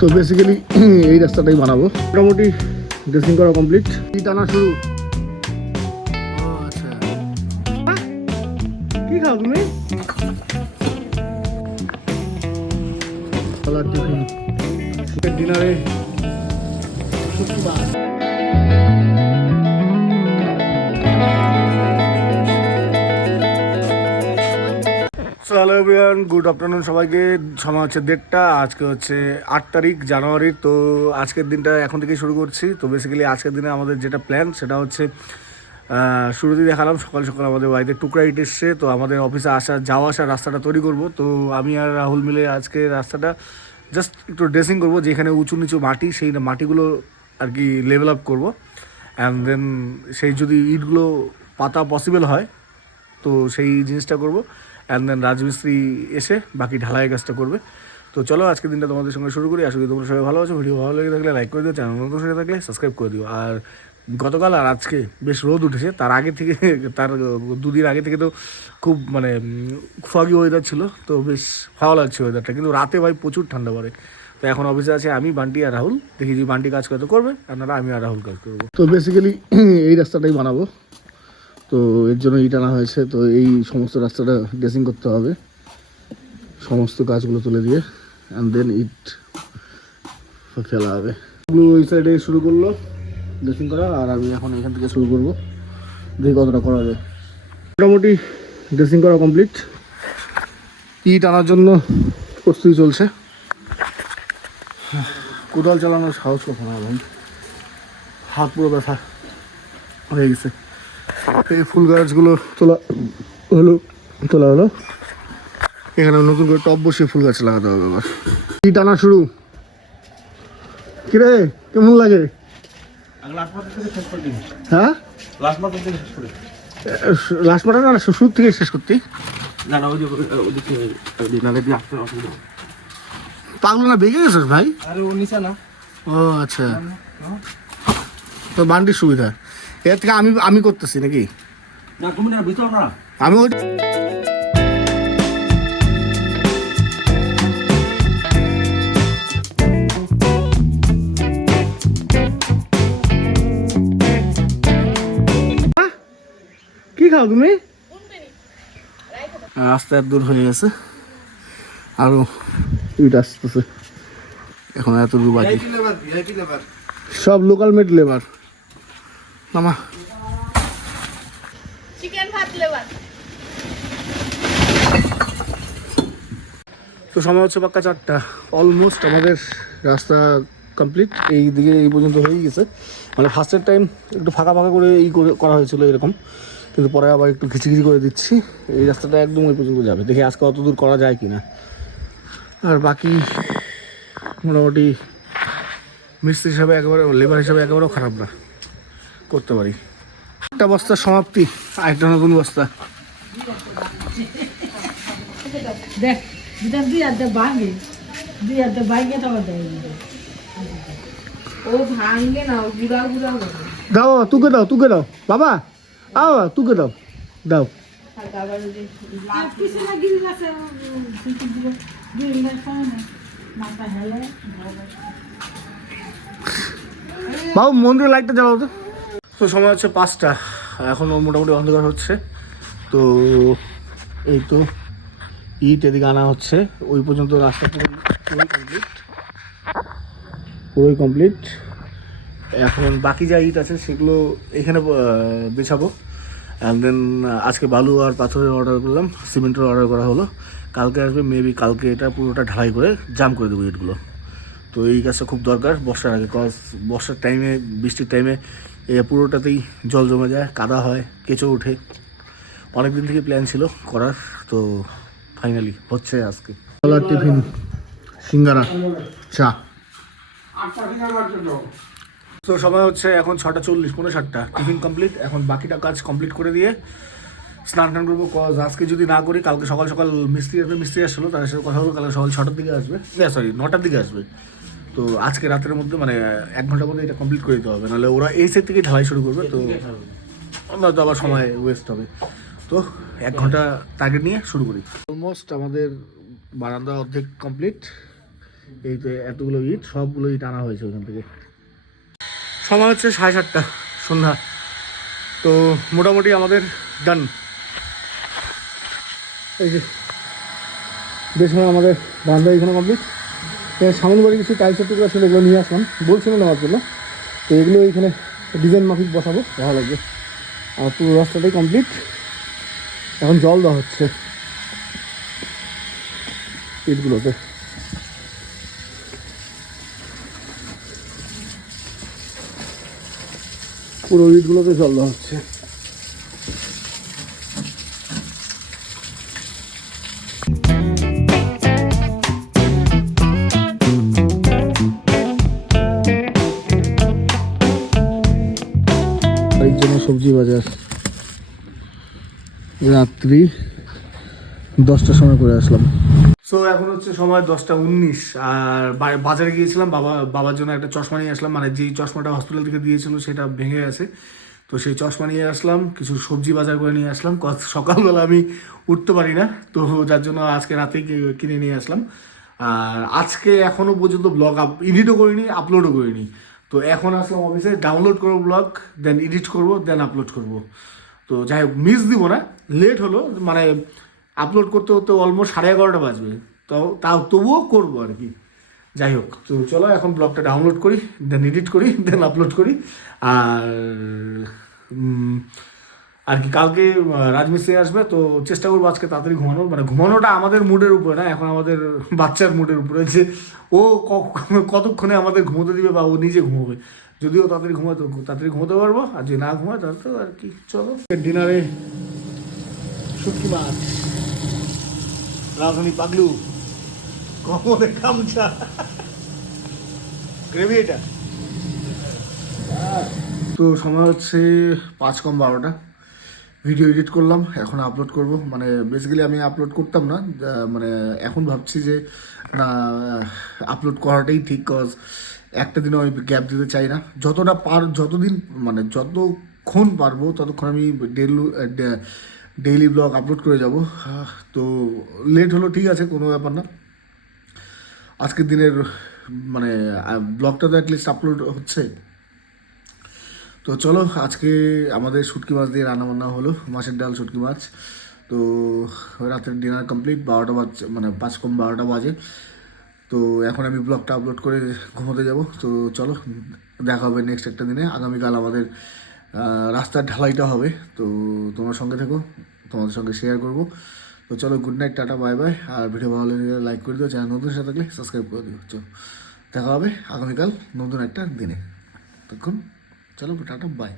তো বেসিক্যালি এই রাস্তাটাই বানাবো। মোটামুটি ড্রেসিং করা কমপ্লিট, ইট আনা শুরু। আচ্ছা, কি খাও তুমি? টিফিন ডিনারে হ্যালো এভরিওয়ান, গুড আফটারনুন সবাইকে। সময় হচ্ছে 1:30, আজকে হচ্ছে 8 তারিখ জানুয়ারির। তো আজকের দিনটা এখন থেকেই শুরু করছি। তো বেসিক্যালি আজকের দিনে আমাদের যেটা প্ল্যান সেটা হচ্ছে শুরুতেই দেখালাম সকাল সকাল আমাদের বাড়িতে টুকরা ইট এসছে। তো আমাদের অফিসে যাওয়া আসার রাস্তাটা তৈরি করব। তো আমি আর রাহুল মিলে আজকে রাস্তাটা জাস্ট একটু ড্রেসিং করবো, যেখানে উঁচু নিচু মাটি সেই মাটিগুলো আর কি লেভেল আপ করবো। অ্যান্ড দেন সেই যদি ইটগুলো পাতা পসিবল হয় তো সেই জিনিসটা করবো। অ্যান্ড দেন রাজমিস্ত্রি এসে বাকি ঢালাই কাজটা করবে। তো চলো আজকের দিনটা তোমাদের সঙ্গে শুরু করি। আসলে তোমরা সবাই ভালো আছো। ভিডিও ভালো লেগে থাকলে লাইক করে দিও, চ্যানেল নতুন হয়ে থাকলে সাবস্ক্রাইব করে দিও। আর গতকাল আর আজকে বেশ রোদ উঠেছে, তার আগে থেকে তার 2 দিন আগে থেকে তো খুব মানে ফগি ওয়েদার ছিল, তো বেশ ভালো লাগছে ওয়েদারটা। কিন্তু রাতে ভাই প্রচুর ঠান্ডা পড়ে। তো এখন অফিসে আছে আমি, বান্টি আর রাহুল। দেখি যে বান্টি কাজ করতে করবে, আপনারা আমি আর রাহুল কাজ করবো। তো বেসিক্যালি এই রাস্তাটাই বানাবো, তো এর জন্য ইট আনা হয়েছে। তো এই সমস্ত রাস্তাটা ড্রেসিং করতে হবে, সমস্ত গাছগুলো তুলে দিয়ে, অ্যান্ড দেন ইট ফেলা হবে। ওই সাইডে শুরু করলো ড্রেসিং করা, আর আমি এখন এখান থেকে শুরু করবো, দেখি কতটা করা যায়। মোটামুটি ড্রেসিং করা কমপ্লিট, ইট আনার জন্য প্রস্তুতি চলছে। কোদাল চালানোর সাহস কথা না ভাই, হাত পুরো ব্যথা হয়ে গেছে। এই ফুল গাছগুলো তোলা হলো। এখানে নতুন করে টব বসিয়ে ফুল গাছ লাগাতে হবে। এবার ইট আনা শুরু। কিরে কেমন লাগে? হ্যাঁ, লাস্ট মাটা না, শুরু থেকে শেষ করতে পাগলো না, বেগে গেছিস ভাই? ও আচ্ছা, তো বান্ডির সুবিধা এর থেকে আমি করতেছি নাকি? আমি কি খাও তুমি? রাস্তা এত দূর হয়ে গেছে, আরো ইট আসতেছে, এখন এত দূর বাকি। সব লোকাল মেড লেবার মামা। তো সময় হচ্ছে পাক্কা 4টা, অলমোস্ট আমাদের রাস্তা কমপ্লিট। এই দিকে এই পর্যন্ত হয়ে গেছে। মানে ফার্স্টের টাইম একটু ফাঁকা করে করা হয়েছিল এরকম, কিন্তু পরে আবার একটু খিচিখিচি করে দিচ্ছি। এই রাস্তাটা একদম ওই পর্যন্ত যাবে, দেখি আজকে অত দূর করা যায় কি না। আর বাকি মোটামুটি মিস্ত্রি হিসাবে একেবারে, লেবার হিসাবে একেবারেও খারাপ না, করতে পারি। একটা বস্তার সমাপ্তি, আরেকটা নতুন বস্তা। দাও তুকে দাও বাবা, তুকে দাও বাবু, মন্দিরের লাইটটা জ্বালাও তো। তো সময় হচ্ছে 5টা, এখনও মোটামুটি অন্ধকার হচ্ছে। তো এই তো ইট এদিকে আনা হচ্ছে, ওই পর্যন্ত রাস্তা পুরোই কমপ্লিট। এখন বাকি যা ইট আছে সেগুলো এখানে বেছাবো। অ্যান্ড দেন আজকে বালু আর পাথরের অর্ডার করলাম, সিমেন্টের অর্ডার করা হলো, কালকে আসবে। মেবি কালকে এটা পুরোটা ঢালাই করে জাম করে দেবো ইটগুলো। তো এই কাজটা খুব দরকার বর্ষার আগে, কজ বর্ষার টাইমে, বৃষ্টির টাইমে পুরোটাতেই জল জমে যায়, কাদা হয়, কেঁচো ওঠে। অনেক দিন থেকে প্ল্যান ছিল করার, তো ফাইনালি হচ্ছে আজকে। টিফিন, সিঙ্গারা, চা। তো সময় হচ্ছে এখন 6:40, 7:45। Tiffin complete. এখন বাকিটা কাজ কমপ্লিট করে দিয়ে স্নান করবো। কজ আজকে যদি না করি কালকে সকাল সকাল মিস্ত্রি আসলো, তাদের সাথে কথা হলো, কালকে সকাল 6টার দিকে আসবে, 9টার দিকে আসবে। তো আজকে রাতের মধ্যে মানে 1 ঘন্টার মধ্যে এটা কমপ্লিট করে দিতে হবে, নাহলে ওরা এই সাইড থেকে ঢালাই শুরু করবে, তো তো আবার সময় ওয়েস্ট হবে। তো 1 ঘন্টা টার্গেট নিয়ে শুরু করি। অলমোস্ট আমাদের বারান্দা অর্ধেক কমপ্লিট। এই তো এতগুলো ইট, সবগুলো ইট আনা হয়েছে ওখান থেকে। সময় হচ্ছে 7:30 সন্ধ্যা। তো মোটামুটি আমাদের ডান। এই যে বেশ আমাদের বান্ধব এখানে কমপ্লিট। সামনে বাড়ি কিছু টাইলসের টুকরা ছিল, এগুলো নিয়ে আসলাম, বলছিল নেওয়ার জন্য। তো এগুলো এইখানে ডিজাইন মাফিক বসাবো, ভালো লাগবে। আর পুরো রাস্তাটাই কমপ্লিট। এখন জল দেওয়া হচ্ছে ইটগুলোতে। পুরো ইটগুলোতে জল দেওয়া হচ্ছে। বাড়ির জন্য সবজি বাজার রাত্রি 10টার সময় করে আসলাম। সো এখন হচ্ছে সময় 10:19, আর বাজারে গিয়েছিলাম, বাবার জন্য একটা চশমা নিয়ে আসলাম। মানে যেই চশমাটা হসপিটাল থেকে দিয়েছিল সেটা ভেঙে গেছে, তো সেই চশমা নিয়ে আসলাম। কিছু সবজি বাজার করে নিয়ে আসলাম। সকালবেলা আমি উঠতে পারি না, তো যার জন্য আজকে রাতেই কিনে নিয়ে আসলাম। আর আজকে এখনও পর্যন্ত ব্লগ এডিটও করিনি, আপলোডও করিনি। তো এখন আসলাম অফিসে, ডাউনলোড করবো ব্লগ, দেন এডিট করবো, দেন আপলোড করবো। তো যাই হোক, মিস দিব না। লেট হলো, মানে আপলোড করতে করতে অলমোস্ট 11:30 বাজবে, তো তাও তবুও করবো আর কি। যাই হোক, তো চলো এখন ব্লগটা ডাউনলোড করি, দেন এডিট করি, দেন আপলোড করি। আর আর কি কালকে রাজমিস্ত্রি আসবে, তো চেষ্টা করবো আজকে তাড়াতাড়ি ঘুমানোর। মানে ঘুমানোটা আমাদের মুডের উপরে না, এখন আমাদের বাচ্চার মুডের উপরে, যে ও কতক্ষণে আমাদের ঘুমোতে দিবে বা ও নিজে ঘুমোবে। যদিও তাড়াতাড়ি ঘুমোতে পারবো, আর যদি না ঘুমায় তাহলে তো আর কি। চলো ডিনারে শুটকি মাছ, রাজধানী পাগলু, কমলে গামছা, গ্রেভি এটা। তো সময় হচ্ছে 5:12। ভিডিও এডিট করলাম, এখন আপলোড করব। মানে বেসিক্যালি আমি আপলোড করতাম না, মানে এখন ভাবছি যে না, আপলোড করাটাই ঠিক। কজ একটা দিনও আমি গ্যাপ দিতে চাই না। যতদিন মানে যতক্ষণ পারবো ততক্ষণ আমি ডেইলি ব্লগ আপলোড করে যাব। তো লেট হলো ঠিক আছে, কোনো ব্যাপার না। আজকের দিনের মানে ব্লগটা তো অ্যাটলিস্ট আপলোড হচ্ছে। তো চলো, আজকে আমাদের শুটকি মাছ দিয়ে রান্না বান্না হলো, মাছের ডাল, শুটকি মাছ। তো রাতের ডিনার কমপ্লিট, 12টা বাজে, মানে 5:12 বাজে। তো এখন আমি ব্লগটা আপলোড করে ঘুমোতে যাব। তো চলো, দেখা হবে নেক্সট একটা দিনে। আগামীকাল আমাদের রাস্তার ঢালাইটা হবে, তো তোমার সঙ্গে থেকো, তোমাদের সঙ্গে শেয়ার করবো। তো চলো, good night, tata, bye bye. আর ভিডিও ভালো লাগলে লাইক করে দিও, চ্যানেল নতুন সাথে থাকলে সাবস্ক্রাইব করে দিও। চলো, দেখা হবে আগামীকাল নতুন একটা দিনে। তখন চলো, টাটা, বাই।